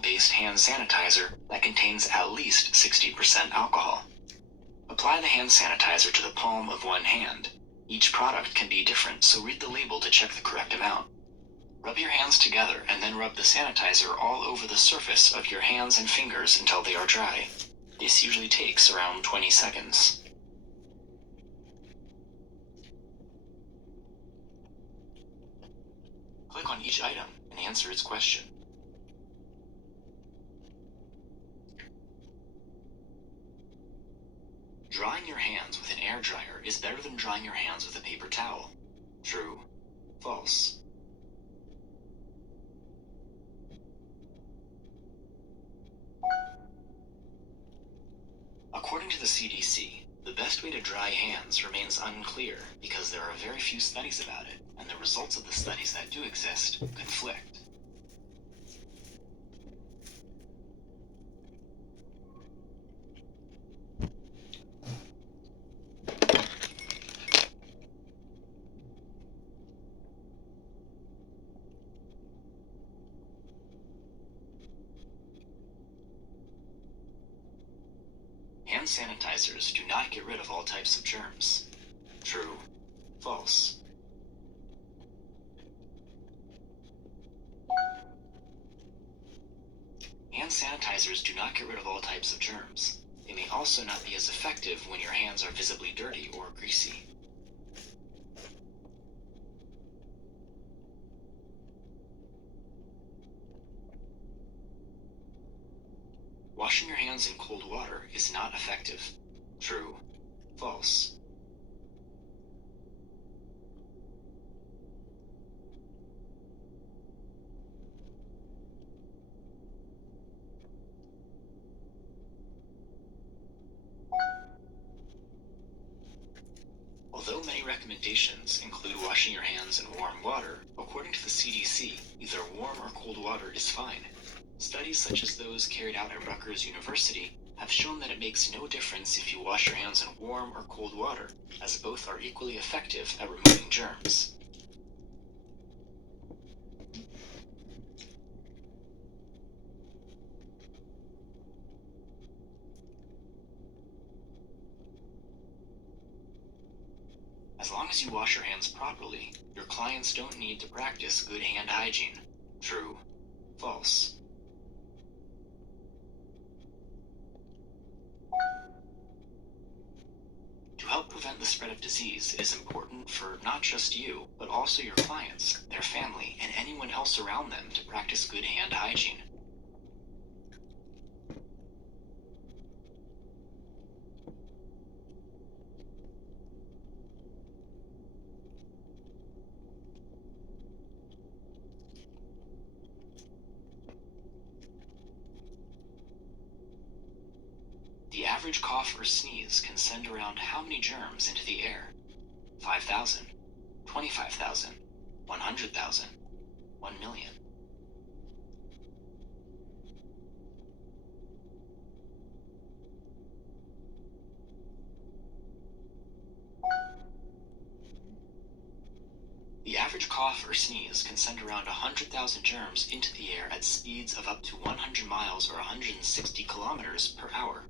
alcohol-based hand sanitizer that contains at least 60% alcohol. Apply the hand sanitizer to the palm of one hand. Each product can be different, so read the label to check the correct amount. Rub your hands together and then rub the sanitizer all over the surface of your hands and fingers until they are dry. This usually takes around 20 seconds. Click on each item and answer its question. Drying your hands with an air dryer is better than drying your hands with a paper towel. True? False? According to the CDC, the best way to dry hands remains unclear because there are very few studies about it, and the results of the studies that do exist conflict. Hand sanitizers do not get rid of all types of germs. True? False? Hand sanitizers do not get rid of all types of germs. They may also not be as effective when your hands are visibly dirty or greasy. Washing your hands in cold water is not effective. True? False? Although many recommendations include washing your hands in warm water, according to the CDC, either warm or cold water is fine. Studies such as those carried out at Rutgers University have shown that it makes no difference if you wash your hands in warm or cold water, as both are equally effective at removing germs. As long as you wash your hands properly, your clients don't need to practice good hand hygiene. True? False? To help prevent the spread of disease, it is important for not just you, but also your clients, their family, and anyone else around them to practice good hand hygiene. The average cough or sneeze can send around how many germs into the air? 5,000, 25,000, 100,000, 1 million. The average cough or sneeze can send around 100,000 germs into the air at speeds of up to 100 miles or 160 kilometers per hour.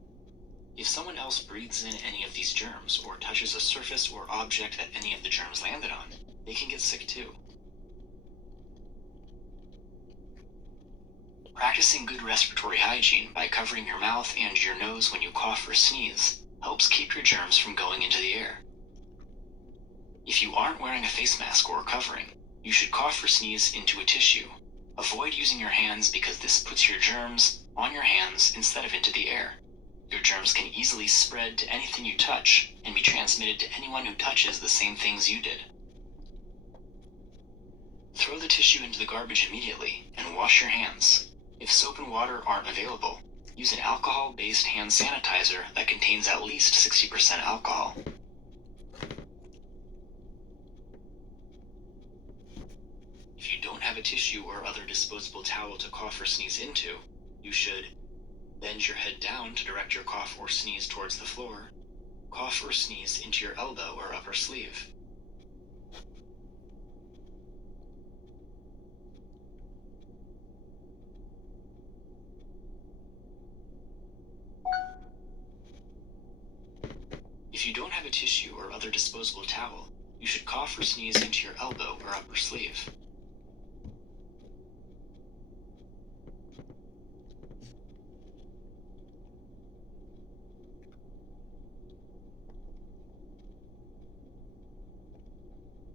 If someone else breathes in any of these germs or touches a surface or object that any of the germs landed on, they can get sick too. Practicing good respiratory hygiene by covering your mouth and your nose when you cough or sneeze helps keep your germs from going into the air. If you aren't wearing a face mask or covering, you should cough or sneeze into a tissue. Avoid using your hands because this puts your germs on your hands instead of into the air. Your germs can easily spread to anything you touch and be transmitted to anyone who touches the same things you did. Throw the tissue into the garbage immediately and wash your hands. If soap and water aren't available, use an alcohol-based hand sanitizer that contains at least 60% alcohol. If you don't have a tissue or other disposable towel to cough or sneeze into, you should bend your head down to direct your cough or sneeze towards the floor. Cough or sneeze into your elbow or upper sleeve. If you don't have a tissue or other disposable towel, you should cough or sneeze into your elbow or upper sleeve.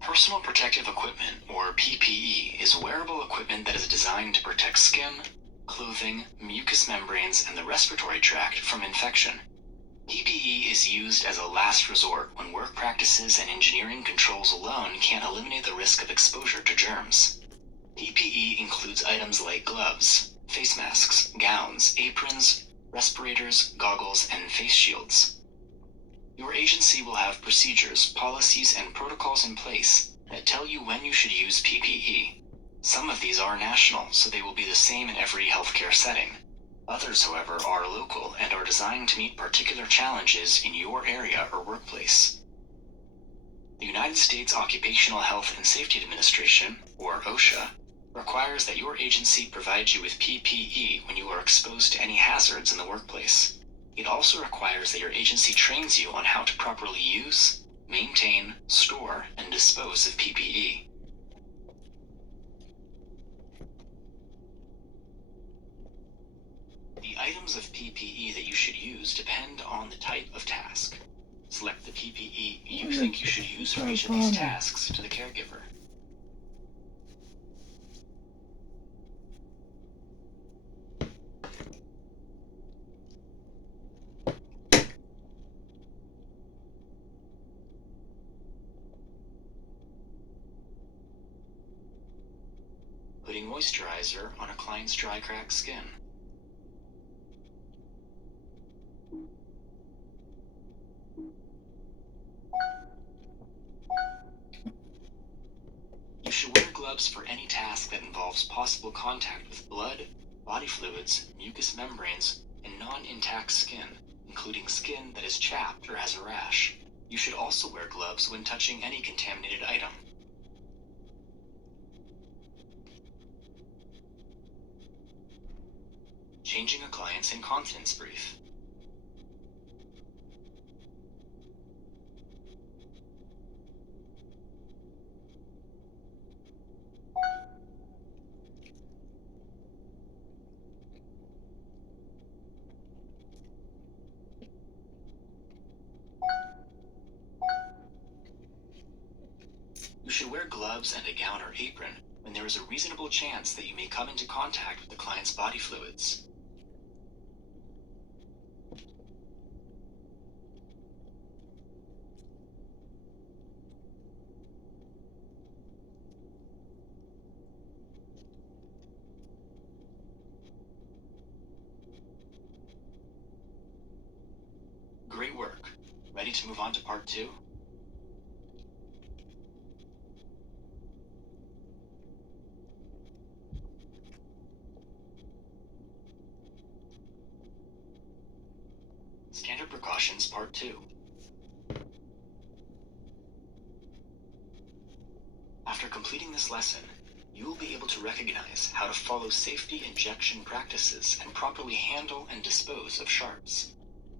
Personal protective equipment, or PPE, is wearable equipment that is designed to protect skin, clothing, mucous membranes, and the respiratory tract from infection. PPE is used as a last resort when work practices and engineering controls alone can't eliminate the risk of exposure to germs. PPE includes items like gloves, face masks, gowns, aprons, respirators, goggles, and face shields. Your agency will have procedures, policies, and protocols in place that tell you when you should use PPE. Some of these are national, so they will be the same in every healthcare setting. Others, however, are local and are designed to meet particular challenges in your area or workplace. The United States Occupational Health and Safety Administration, or OSHA, requires that your agency provides you with PPE when you are exposed to any hazards in the workplace. It also requires that your agency trains you on how to properly use, maintain, store, and dispose of PPE. The items of PPE that you should use depend on the type of task. Select the PPE you think you should use for each of these tasks to the caregiver. Putting moisturizer on a client's dry, cracked skin. You should wear gloves for any task that involves possible contact with blood, body fluids, mucous membranes, and non-intact skin, including skin that is chapped or has a rash. You should also wear gloves when touching any contaminated item. Changing a client's incontinence brief. You should wear gloves and a gown or apron when there is a reasonable chance that you may come into contact with the client's body fluids. Great work. Ready to move on to part 2? Standard Precautions Part 2. After completing this lesson, you will be able to recognize how to follow safety injection practices and properly handle and dispose of sharps.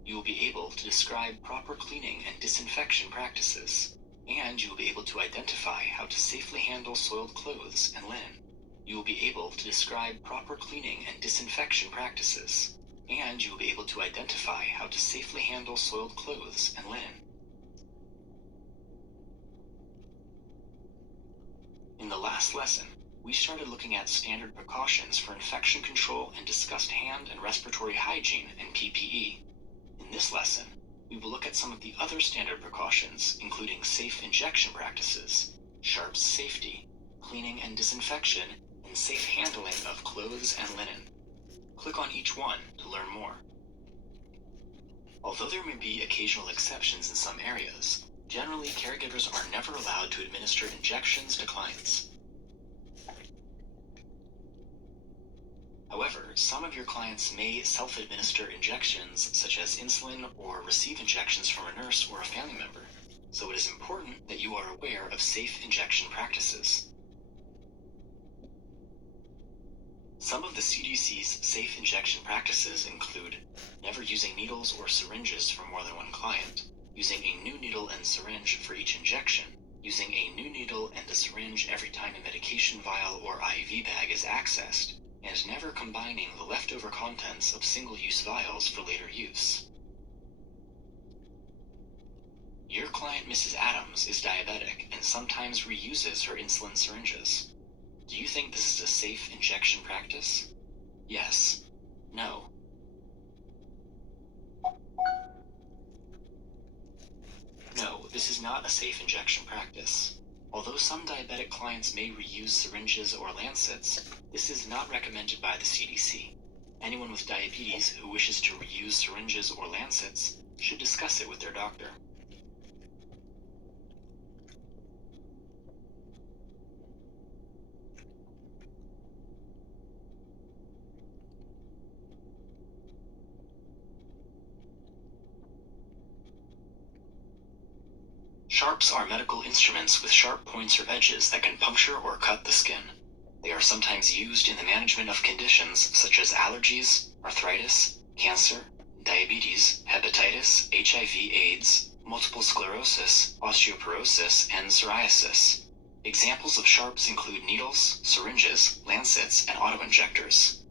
You will be able to describe proper cleaning and disinfection practices, and you will be able to identify how to safely handle soiled clothes and linen. You will be able to describe proper cleaning and disinfection practices, and you will be able to identify how to safely handle soiled clothes and linen. In the last lesson, we started looking at standard precautions for infection control and discussed hand and respiratory hygiene and PPE. In this lesson, we will look at some of the other standard precautions, including safe injection practices, sharps safety, cleaning and disinfection, and safe handling of clothes and linen. Click on each one to learn more. Although there may be occasional exceptions in some areas, generally caregivers are never allowed to administer injections to clients. However, some of your clients may self-administer injections such as insulin or receive injections from a nurse or a family member, so it is important that you are aware of safe injection practices. Some of the CDC's safe injection practices include never using needles or syringes for more than one client, using a new needle and syringe for each injection, using a new needle and a syringe every time a medication vial or IV bag is accessed, and never combining the leftover contents of single-use vials for later use. Your client, Mrs. Adams, is diabetic and sometimes reuses her insulin syringes. Do you think this is a safe injection practice? Yes. No. No, this is not a safe injection practice. Although some diabetic clients may reuse syringes or lancets, this is not recommended by the CDC. Anyone with diabetes who wishes to reuse syringes or lancets should discuss it with their doctor. Sharps are medical instruments with sharp points or edges that can puncture or cut the skin. They are sometimes used in the management of conditions such as allergies, arthritis, cancer, diabetes, hepatitis, HIV/AIDS, multiple sclerosis, osteoporosis, and psoriasis. Examples of sharps include needles, syringes, lancets, and autoinjectors.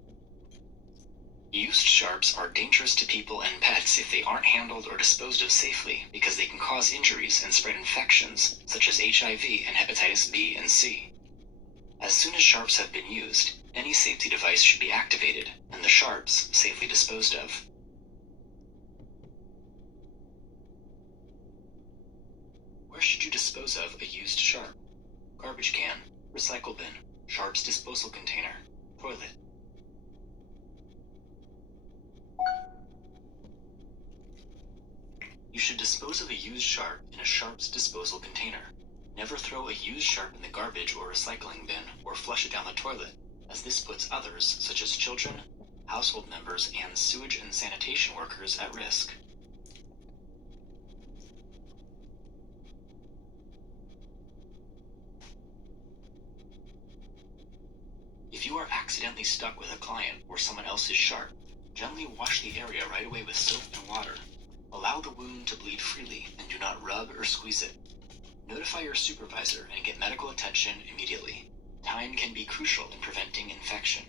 Used sharps are dangerous to people and pets if they aren't handled or disposed of safely because they can cause injuries and spread infections such as HIV and hepatitis B and C. As soon as sharps have been used, any safety device should be activated and the sharps safely disposed of. Where should you dispose of a used sharp? Garbage can, recycle bin, sharps disposal container, toilet. You should dispose of a used sharp in a sharps disposal container. Never throw a used sharp in the garbage or recycling bin or flush it down the toilet, as this puts others, such as children, household members, and sewage and sanitation workers at risk. If you are accidentally stuck with a client or someone else's sharp, gently wash the area right away with soap and water. Allow the wound to bleed freely and do not rub or squeeze it. Notify your supervisor and get medical attention immediately. Time can be crucial in preventing infection.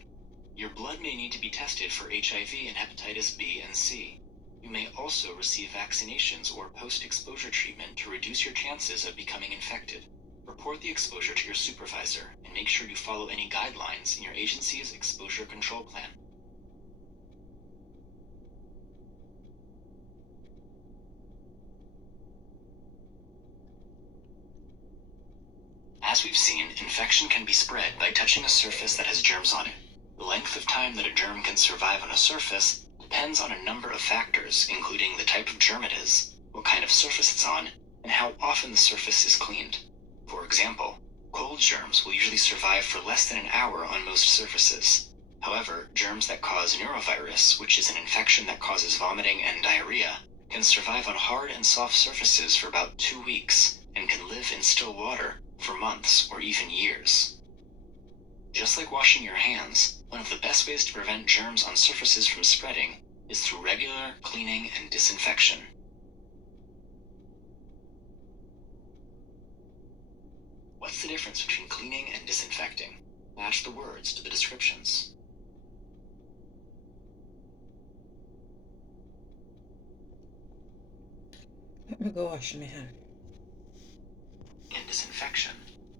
Your blood may need to be tested for HIV and hepatitis B and C. You may also receive vaccinations or post-exposure treatment to reduce your chances of becoming infected. Report the exposure to your supervisor and make sure you follow any guidelines in your agency's exposure control plan. As we've seen, infection can be spread by touching a surface that has germs on it. The length of time that a germ can survive on a surface depends on a number of factors, including the type of germ it is, what kind of surface it's on, and how often the surface is cleaned. For example, cold germs will usually survive for less than an hour on most surfaces. However, germs that cause neurovirus, which is an infection that causes vomiting and diarrhea, can survive on hard and soft surfaces for about 2 weeks and can live in still water for months or even years. Just like washing your hands, one of the best ways to prevent germs on surfaces from spreading is through regular cleaning and disinfection. What's the difference between cleaning and disinfecting? Match the words to the descriptions. Let me go wash my hand. In disinfection,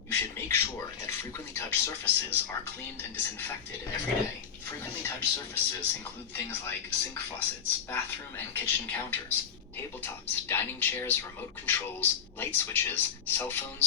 you should make sure that frequently touched surfaces are cleaned and disinfected every day. Frequently touched surfaces include things like sink faucets, bathroom and kitchen counters, tabletops, dining chairs, remote controls, light switches, cell phones,